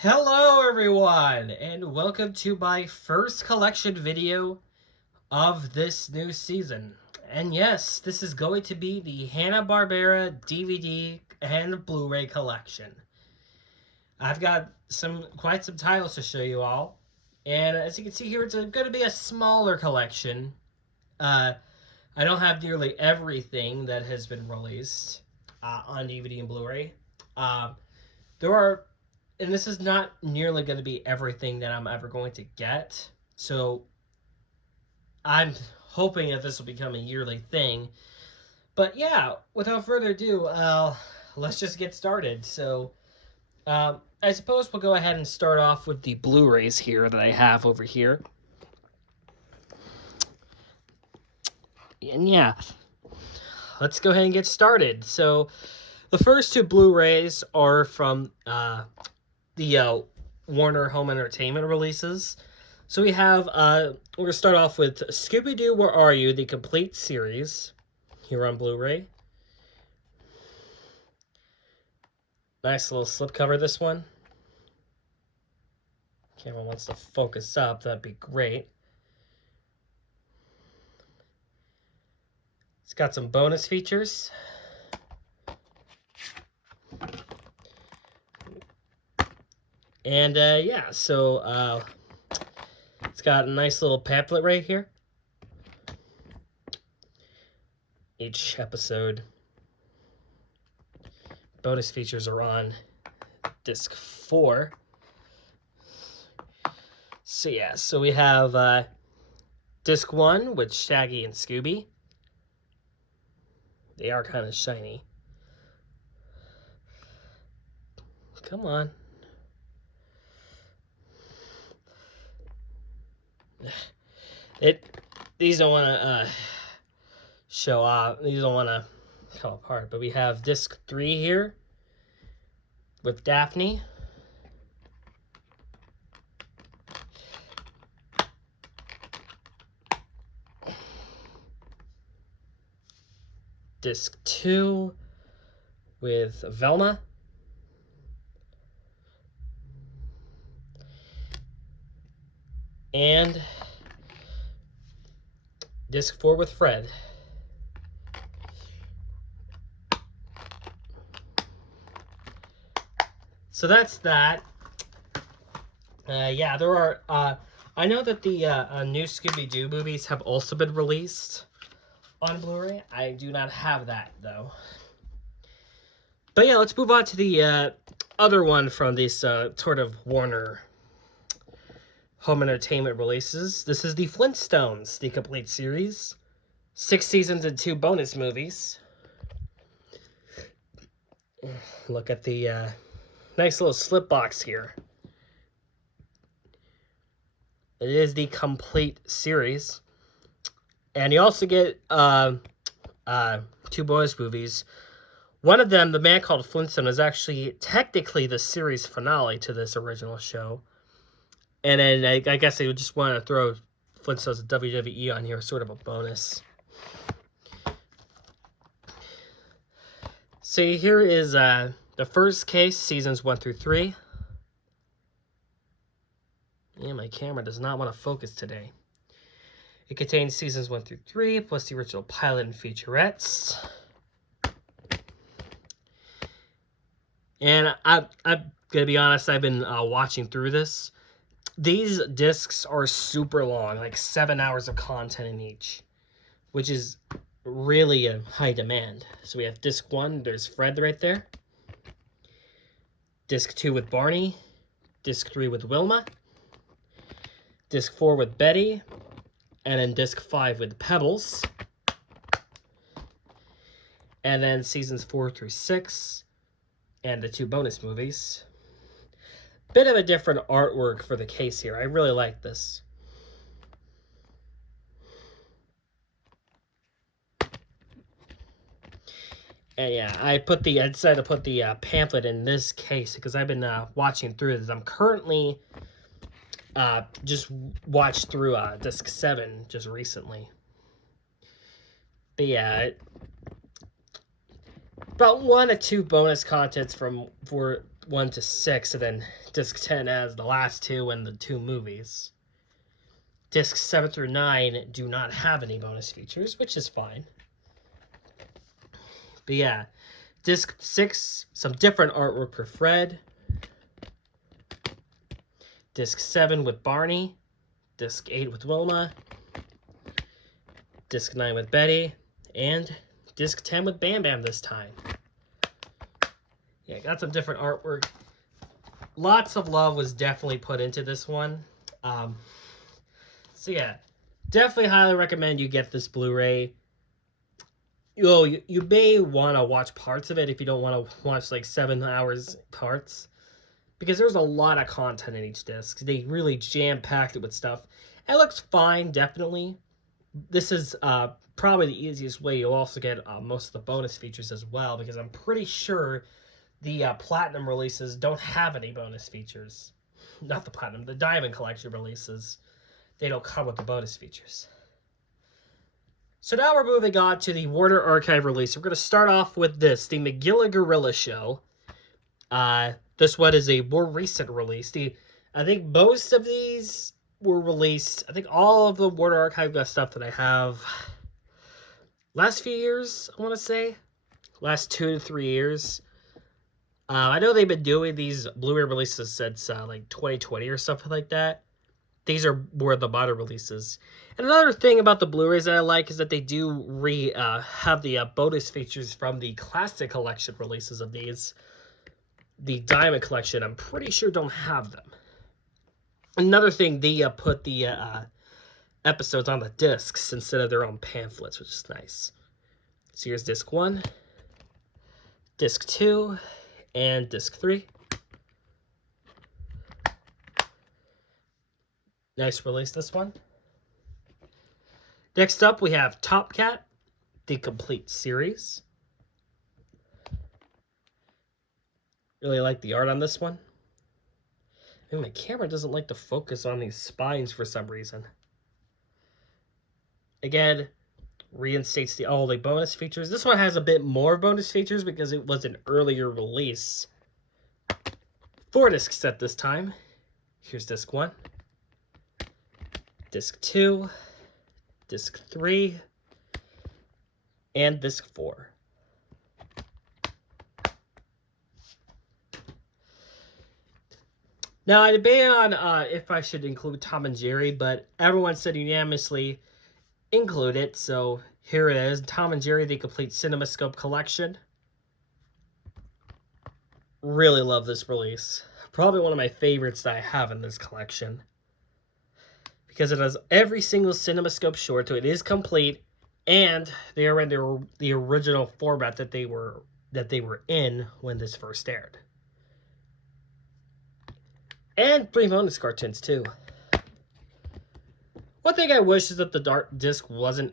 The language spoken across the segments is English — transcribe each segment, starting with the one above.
Hello everyone, and welcome to my first collection video of this new season. And yes, this is going to be the Hanna-Barbera DVD and Blu-ray collection. I've got quite some titles to show you all. And as you can see here, it's going to be a smaller collection. I don't have nearly everything that has been released on DVD and Blu-ray. There are and this is not nearly going to be everything that I'm ever going to get. So I'm hoping that this will become a yearly thing. But yeah, without further ado, let's just get started. So I suppose we'll go ahead and start off with the Blu-rays here that I have over here. And yeah, let's go ahead and get started. So the first two Blu-rays are from the Warner Home Entertainment releases. So we have, we're going to start off with Scooby Doo, Where Are You? The complete series here on Blu-ray. Nice little slipcover, this one. Camera wants to focus up, that'd be great. It's got some bonus features. And yeah, so it's got a nice little pamphlet right here. Each episode. Bonus features are on disc 4. So yeah, so we have disc 1 with Shaggy and Scooby. They are kind of shiny. Come on. These don't want to show off. These don't want to come apart. But we have disc 3 here with Daphne. Disc 2 with Velma. And disc 4 with Fred. So that's that. Yeah, there are, I know that the new Scooby Doo movies have also been released on Blu-ray. I do not have that, though. But yeah, let's move on to the other one from these sort of Warner Home Entertainment releases. This is the Flintstones, the complete series. 6 seasons and 2 bonus movies. Look at the nice little slip box here. It is the complete series. And you also get 2 bonus movies. One of them, The Man Called Flintstone, is actually technically the series finale to this original show. And then I guess they would just want to throw Flintstones and WWE on here, sort of a bonus. So here is the first case, seasons 1 through 3. Yeah, my camera does not want to focus today. It contains seasons 1 through 3, plus the original pilot and featurettes. And I'm going to be honest, I've been watching through this. These discs are super long, like 7 hours of content in each, which is really a high demand. So we have disc 1, there's Fred right there. Disc 2 with Barney. Disc 3 with Wilma. Disc 4 with Betty. And then disc 5 with Pebbles. And then seasons 4 through 6. And the 2 bonus movies. Bit of a different artwork for the case here. I really like this. And yeah, I decided to put the pamphlet in this case because I've been watching through this. I'm currently just watched through disc 7 just recently. But yeah, about 1 to 2 bonus contents for 1 to 6, and then disc 10 has the last 2 and the 2 movies. Discs 7 through 9 do not have any bonus features, which is fine. But yeah, disc 6, some different artwork for Fred. Disc 7 with Barney. Disc 8 with Wilma. Disc 9 with Betty. And disc 10 with Bam Bam this time. Yeah, got some different artwork. Lots of love was definitely put into this one. So yeah, definitely highly recommend you get this Blu-ray. You may want to watch parts of it if you don't want to watch like 7 hours parts, because there's a lot of content in each disc. They really jam-packed it with stuff. It looks fine, definitely. This is probably the easiest way. You'll also get most of the bonus features as well, because I'm pretty sure the Platinum releases don't have any bonus features. Not the Platinum, the Diamond Collection releases. They don't come with the bonus features. So now we're moving on to the Warner Archive release. We're going to start off with this, the Magilla Gorilla Show. This one is a more recent release. I think most of these were released, I think all of the Warner Archive stuff that I have last few years, I want to say. Last 2 to 3 years. I know they've been doing these Blu-ray releases since like 2020 or something like that. These are more of the modern releases. And another thing about the Blu-rays that I like is that they do have the bonus features from the classic collection releases of these. The Diamond Collection, I'm pretty sure, don't have them. Another thing, they put the episodes on the discs instead of their own pamphlets, which is nice. So here's disc 1, disc 2, and disc 3. Nice release, this one. Next up, we have Top Cat, the complete series. Really like the art on this one. And my camera doesn't like to focus on these spines for some reason. Again, reinstates all the bonus features. This one has a bit more bonus features because it was an earlier release. 4 disc set this time. Here's disc 1. Disc 2, Disc 3, and Disc 4. Now, I debated on if I should include Tom and Jerry, but everyone said unanimously include it, so here it is. Tom and Jerry, the complete CinemaScope collection. Really love this release. Probably one of my favorites that I have in this collection, because it has every single CinemaScope short, so it is complete, and they are in the original format that they were in when this first aired. And 3 bonus cartoons too. One thing I wish is that the dark disc wasn't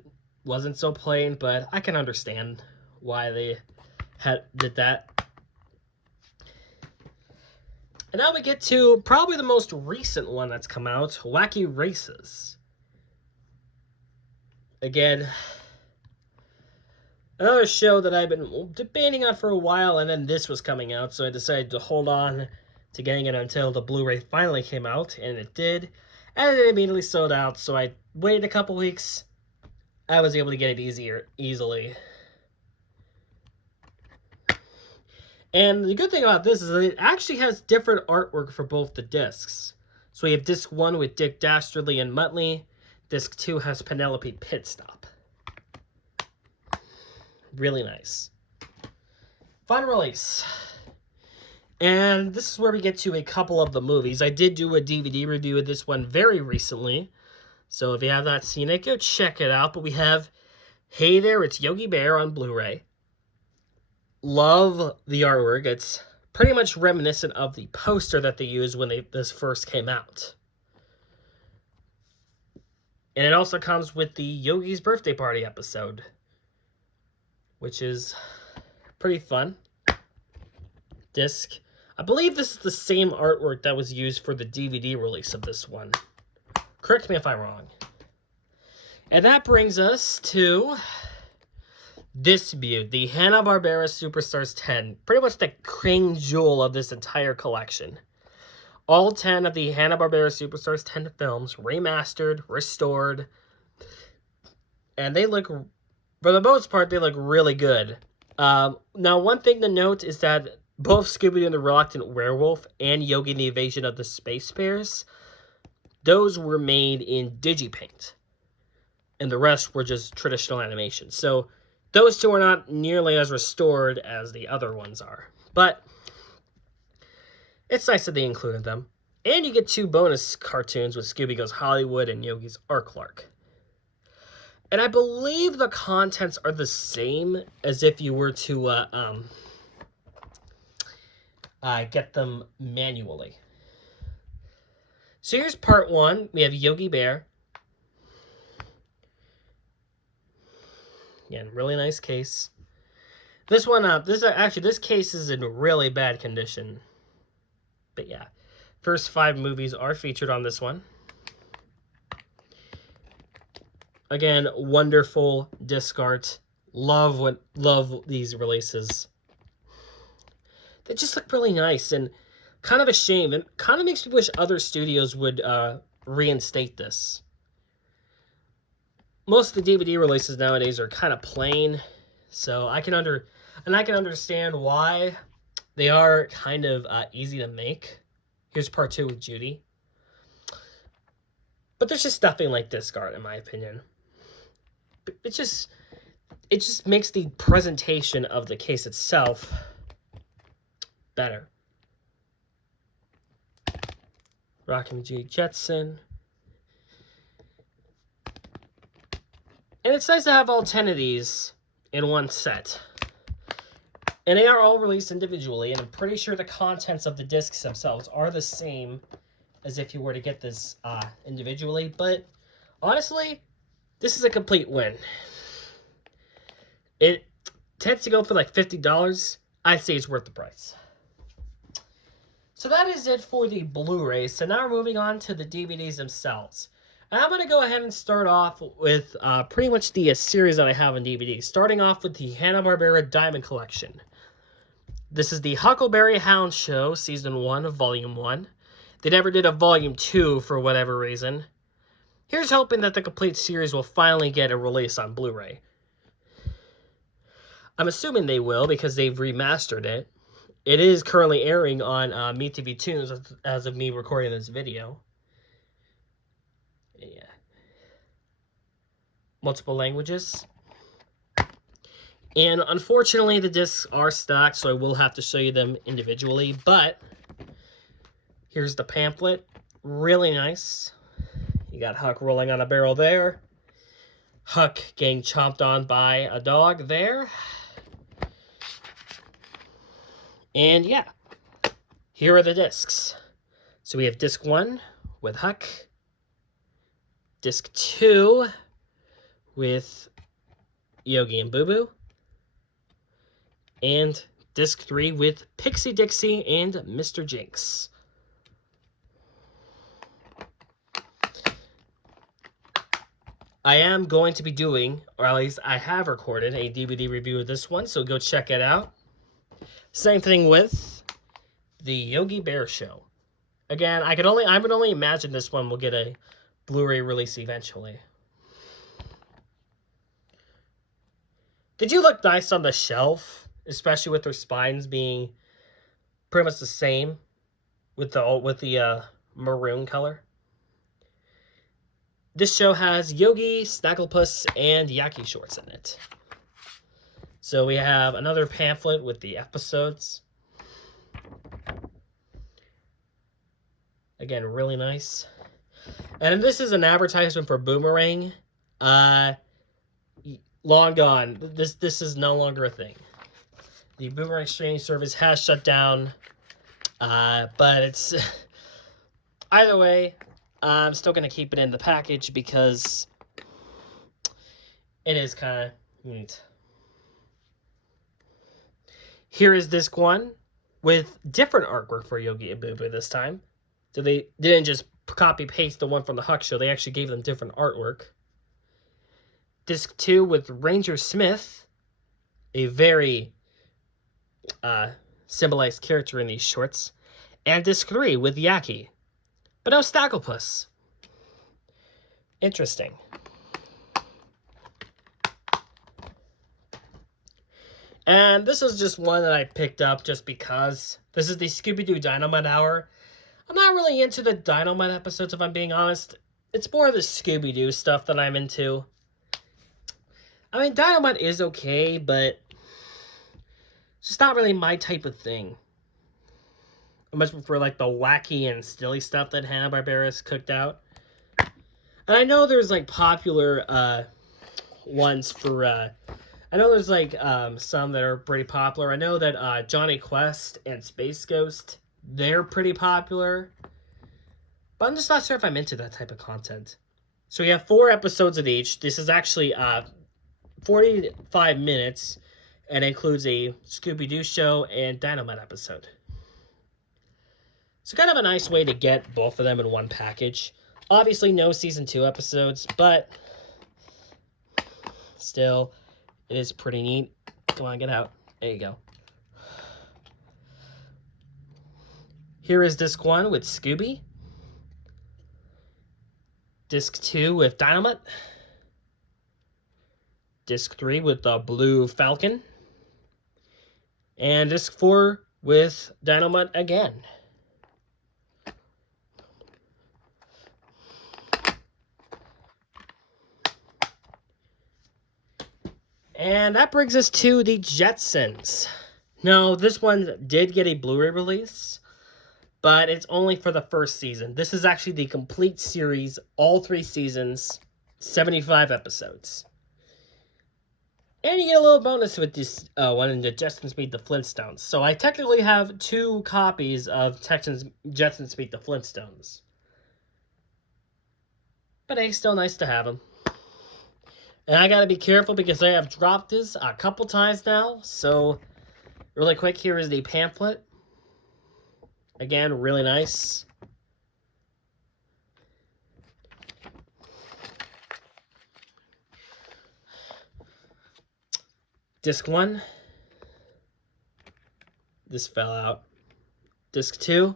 so plain, but I can understand why they did that. And now we get to probably the most recent one that's come out, Wacky Races. Again, another show that I've been debating on for a while, and then this was coming out, so I decided to hold on to getting it until the Blu-ray finally came out, and it did. And it immediately sold out, so I waited a couple weeks. I was able to get it easily. And the good thing about this is that it actually has different artwork for both the discs. So we have disc 1 with Dick Dastardly and Muttley. Disc 2 has Penelope Pitstop. Really nice. Fun release. And this is where we get to a couple of the movies. I did do a DVD review of this one very recently, so if you have not seen it, go check it out. But we have Hey There, It's Yogi Bear on Blu-ray. Love the artwork. It's pretty much reminiscent of the poster that they used when this first came out. And it also comes with the Yogi's Birthday Party episode, which is pretty fun. Disc. I believe this is the same artwork that was used for the DVD release of this one. Correct me if I'm wrong. And that brings us to Dispute, the Hanna-Barbera Superstars 10, pretty much the crown jewel of this entire collection. All 10 of the Hanna-Barbera Superstars 10 films, remastered, restored, and they look, for the most part, they look really good. Now, one thing to note is that both Scooby Doo and the Reluctant Werewolf and Yogi and the Invasion of the Space Bears, those were made in Digipaint, and the rest were just traditional animation. So those two are not nearly as restored as the other ones are. But it's nice that they included them. And you get 2 bonus cartoons with Scooby Goes Hollywood and Yogi's Ark Lark. And I believe the contents are the same as if you were to get them manually. So here's part 1. We have Yogi Bear. Again, really nice case. This one, this case is in really bad condition. But yeah, first 5 movies are featured on this one. Again, wonderful disc art. Love these releases. They just look really nice and kind of a shame. And kind of makes me wish other studios would reinstate this. Most of the DVD releases nowadays are kind of plain, so I can understand why they are kind of easy to make. Here's part 2 with Judy. But there's just nothing like disc art, in my opinion. It just makes the presentation of the case itself better. Rockin' G. Jetson. And it's nice to have all 10 of these in one set. And they are all released individually, and I'm pretty sure the contents of the discs themselves are the same as if you were to get this individually. But honestly, this is a complete win. It tends to go for like $50. I'd say it's worth the price. So that is it for the Blu-rays. So now we're moving on to the DVDs themselves. And I'm going to go ahead and start off with pretty much the series that I have on DVD. Starting off with the Hanna-Barbera Diamond Collection. This is the Huckleberry Hound Show, Season 1 of Volume 1. They never did a Volume 2 for whatever reason. Here's hoping that the complete series will finally get a release on Blu-ray. I'm assuming they will because they've remastered it. It is currently airing on MeTV Tunes as of me recording this video. Yeah. Multiple languages. And unfortunately, the discs are stocked, so I will have to show you them individually. But here's the pamphlet. Really nice. You got Huck rolling on a barrel there. Huck getting chomped on by a dog there. And yeah, here are the discs. So we have disc 1 with Huck. Disc 2 with Yogi and Boo Boo. And disc 3 with Pixie Dixie and Mr. Jinx. I am going to be doing, or at least I have recorded, a DVD review of this one, so go check it out. Same thing with the Yogi Bear Show. Again, I would only imagine this one will get a Blu-ray release eventually. Did you look nice on the shelf? Especially with their spines being pretty much the same with the maroon color. This show has Yogi, Snagglepuss, and Yaki Shorts in it. So we have another pamphlet with the episodes. Again, really nice. And this is an advertisement for Boomerang. Long gone. This is no longer a thing. The Boomerang streaming service has shut down. But it's... Either way, I'm still going to keep it in the package because it is kind of neat. Here is disc 1 with different artwork for Yogi and Boo Boo this time. So they didn't just copy-paste the one from the Huck Show. They actually gave them different artwork. Disc 2 with Ranger Smith. a very symbolized character in these shorts. And disc 3 with Yaki. But no Snagglepuss. Interesting. And this is just one that I picked up just because. This is the Scooby Doo Dynamite Hour. I'm not really into the Dynamite episodes, if I'm being honest. It's more of the Scooby Doo stuff that I'm into. I mean, Dynamite is okay, but it's just not really my type of thing. I much prefer like the wacky and silly stuff that Hanna-Barbera's cooked out. And I know there's like popular ones for I know there's like some that are pretty popular. I know that Johnny Quest and Space Ghost, they're pretty popular. But I'm just not sure if I'm into that type of content. So we have 4 episodes of each. This is actually 45 minutes and includes a Scooby Doo show and Dynamite episode. So kind of a nice way to get both of them in one package. Obviously no season 2 episodes, but still, it is pretty neat. Come on, get out. There you go. Here is disc 1 with Scooby. Disc 2 with Dynamite. Disc 3 with the Blue Falcon. And disc 4 with Dynamite again. And that brings us to the Jetsons. Now, this one did get a Blu-ray release, but it's only for the first season. This is actually the complete series, all 3 seasons, 75 episodes. And you get a little bonus with this one in the Jetsons Meet the Flintstones. So I technically have 2 copies of Jetsons Meet the Flintstones. But hey, still nice to have them. And I gotta be careful because I have dropped this a couple times now. So, really quick, here is the pamphlet. Again, really nice. Disc 1. This fell out. Disc 2.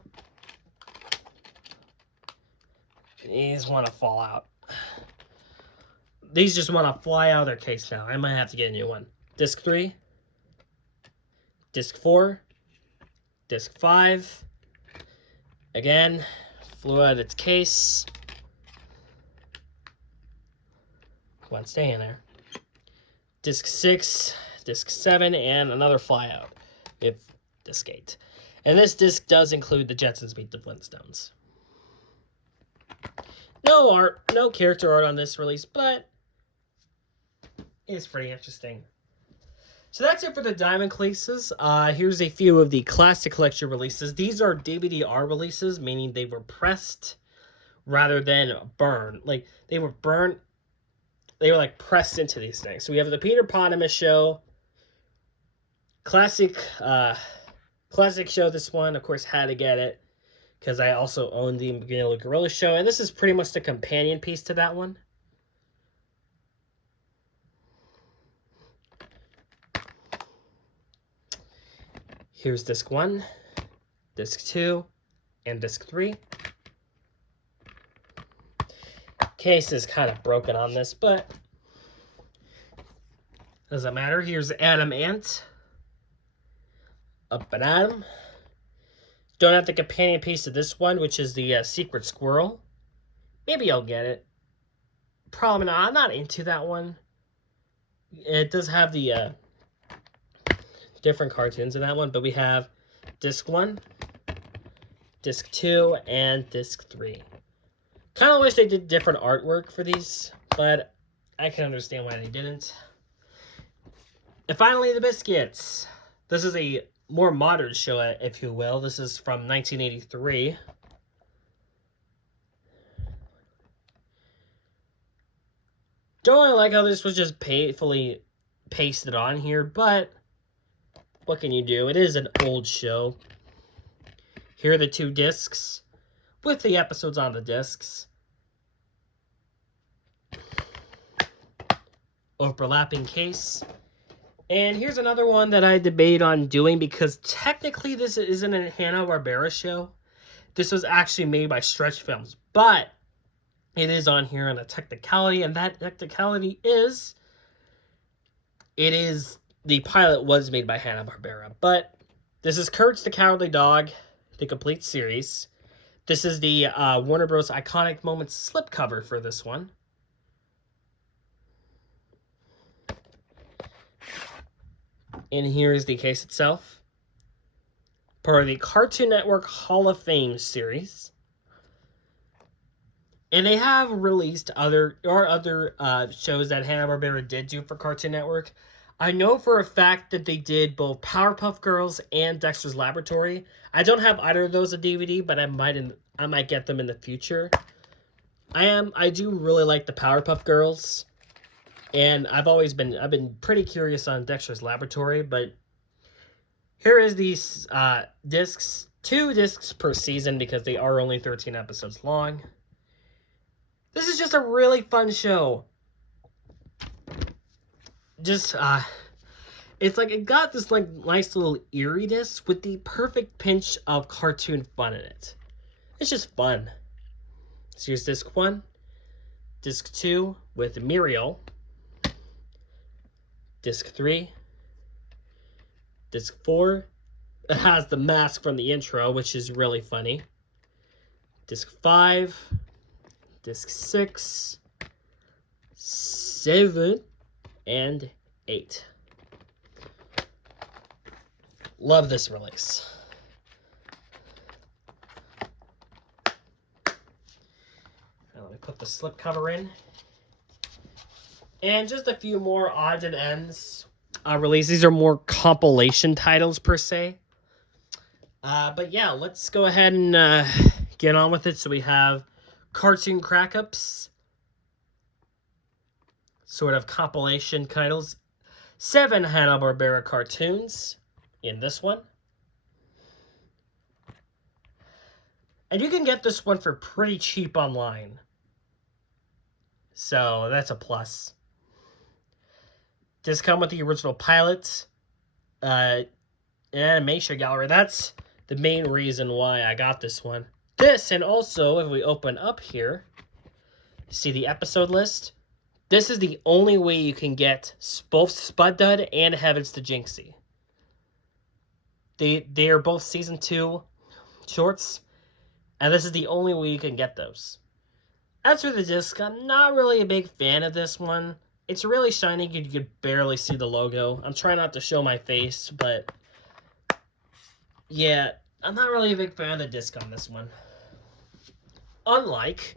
These want to fall out. These just want to fly out of their case now. I might have to get a new one. Disc 3. Disc 4. Disc 5. Again, flew out of its case. Come on, stay in there. Disc 6. Disc 7. And another fly out. With disc 8. And this disc does include the Jetsons Meet the Flintstones. No art, no character art on this release, but it's pretty interesting. So that's it for the Diamond cases. Here's a few of the Classic Collection releases. These are DVD-R releases, meaning they were pressed rather than burned. Like, they were burnt, they were like pressed into these things. So we have the Peter Potamus show. Classic show, this one. Of course, had to get it, because I also own the Vanilla Gorilla show. And this is pretty much the companion piece to that one. Here's disc 1, disc 2, and disc 3. Case is kind of broken on this, but doesn't matter. Here's Adam Ant. Up and Adam. Don't have the companion piece to this one, which is the Secret Squirrel. Maybe I'll get it. Probably not. I'm not into that one. It does have the different cartoons in that one, but we have disc 1, disc 2, and disc 3. Kind of wish they did different artwork for these, but I can understand why they didn't. And finally, the Biscuits. This is a more modern show, if you will. This is from 1983. Don't really like how this was just painfully pasted on here, but what can you do? It is an old show. Here are the 2 discs with the episodes on the discs. Overlapping case. And here's another one that I debate on doing because technically this isn't a Hanna-Barbera show. This was actually made by Stretch Films, but it is on here on a technicality, and that technicality is the pilot was made by Hanna-Barbera. But this is Courage the Cowardly Dog, the complete series. This is the Warner Bros. Iconic Moments slipcover for this one. And here is the case itself. Part of the Cartoon Network Hall of Fame series. And they have released other shows that Hanna-Barbera did do for Cartoon Network. I know for a fact that they did both Powerpuff Girls and Dexter's Laboratory. I don't have either of those on DVD, but I might get them in the future. I do really like the Powerpuff Girls, and I've been pretty curious on Dexter's Laboratory. But here is these discs, 2 discs per season because they are only 13 episodes long. This is just a really fun show. Just, it's like it got this like nice little eeriness with the perfect pinch of cartoon fun in it. It's just fun. So here's disc 1, disc 2 with Muriel, disc 3, disc 4. It has the mask from the intro, which is really funny. Disc 5, disc 6, 7, and 8. Love this release. Now let me put the slipcover in. And just a few more odds and ends released. These are more compilation titles per se. But yeah, let's go ahead and get on with it. So we have Cartoon Crack-Ups, sort of compilation titles. 7 Hanna-Barbera cartoons in this one. And you can get this one for pretty cheap online. So that's a plus. Does come with the original pilot, an animation gallery. That's the main reason why I got this one. This, and also, if we open up here, see the episode list. This is the only way you can get both Spud Dud and Heavens to Jinxie. They are both Season 2 shorts, and this is the only way you can get those. As for the disc, I'm not really a big fan of this one. It's really shiny, you can barely see the logo. I'm trying not to show my face, but yeah, I'm not really a big fan of the disc on this one. Unlike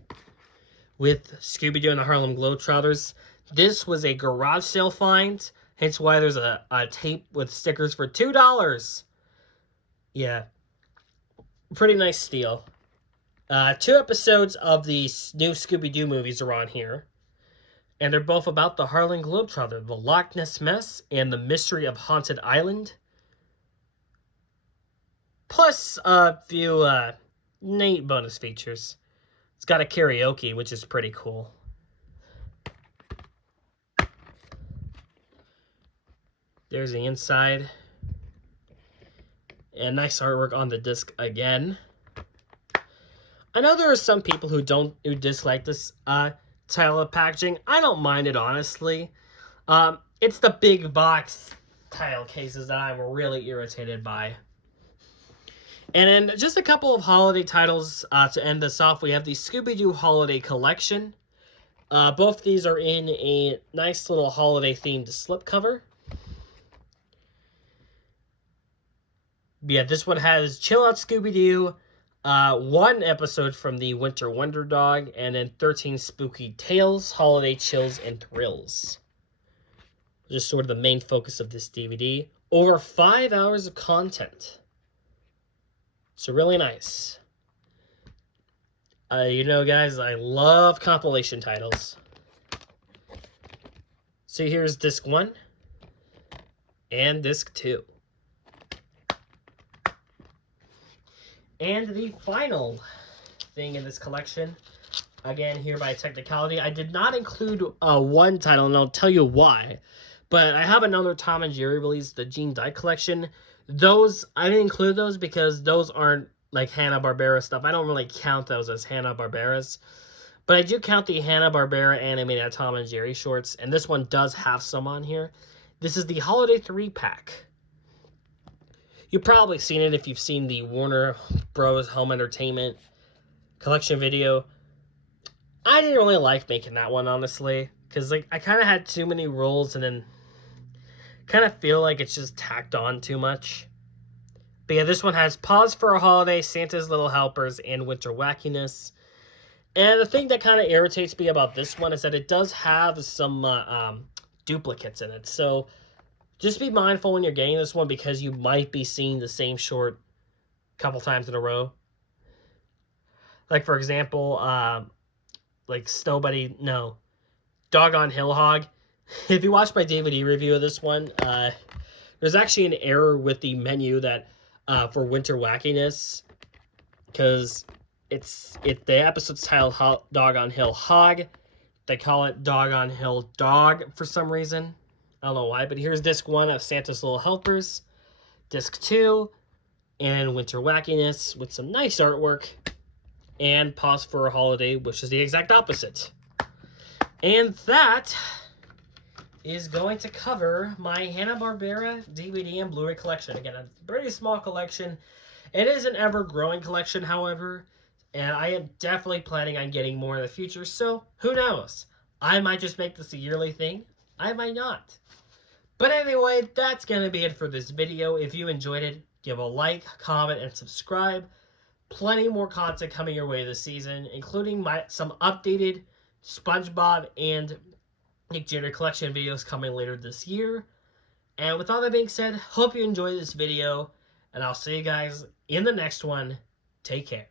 with Scooby Doo and the Harlem Globetrotters, this was a garage sale find, hence why there's a tape with stickers for $2. Yeah, pretty nice steal. 2 episodes of the new Scooby Doo movies are on here. And they're both about the Harlem Globetrotter, the Loch Ness Mess, and the Mystery of Haunted Island. Plus a few neat bonus features. It's got a karaoke, which is pretty cool. There's the inside. And nice artwork on the disc again. I know there are some people who dislike this style of packaging. I don't mind it, honestly. It's the big box tile cases that I'm really irritated by. And then just a couple of holiday titles to end this off. We have the Scooby Doo Holiday Collection. Both these are in a nice little holiday themed slipcover. Yeah, this one has Chill Out Scooby Doo, 1 episode from the Winter Wonder Dog, and then 13 Spooky Tales, Holiday Chills, and Thrills. Just sort of the main focus of this DVD. Over 5 hours of content. So really nice. You know, guys, I love compilation titles. So here's disc 1 and disc 2. And the final thing in this collection, again here by technicality, I did not include one title, and I'll tell you why. But I have another Tom and Jerry release, the Gene Die Collection. Those, I didn't include those because those aren't like Hanna-Barbera stuff. I don't really count those as Hanna-Barberas. But I do count the Hanna-Barbera animated Tom and Jerry shorts, and this one does have some on here. This is the Holiday 3-pack. You've probably seen it if you've seen the Warner Bros. Home Entertainment collection video. I didn't really like making that one, honestly, because like I kind of had too many rules and then kind of feel like it's just tacked on too much. But yeah, this one has Pause for a Holiday, Santa's Little Helpers, and Winter Wackiness. And the thing that kind of irritates me about this one is that it does have some duplicates in it. So just be mindful when you're getting this one because you might be seeing the same short a couple times in a row. Like, for example, like Doggone Hill Hog. If you watch my DVD review of this one, there's actually an error with the menu that for Winter Wackiness, because the episode's titled Doggone Hill Hog. They call it Doggone Hill Dog for some reason. I don't know why, but here's disc 1 of Santa's Little Helpers, disc 2, and Winter Wackiness with some nice artwork, and Pause for a Holiday, which is the exact opposite. And that is going to cover my Hanna-Barbera DVD and Blu-ray collection. Again, a pretty small collection. It is an ever-growing collection, however, and I am definitely planning on getting more in the future, so who knows? I might just make this a yearly thing. I might not. But anyway, that's going to be it for this video. If you enjoyed it, give a like, comment, and subscribe. Plenty more content coming your way this season, including some updated SpongeBob and Nick Jr. collection videos coming later this year. And with all that being said, hope you enjoyed this video, and I'll see you guys in the next one. Take care.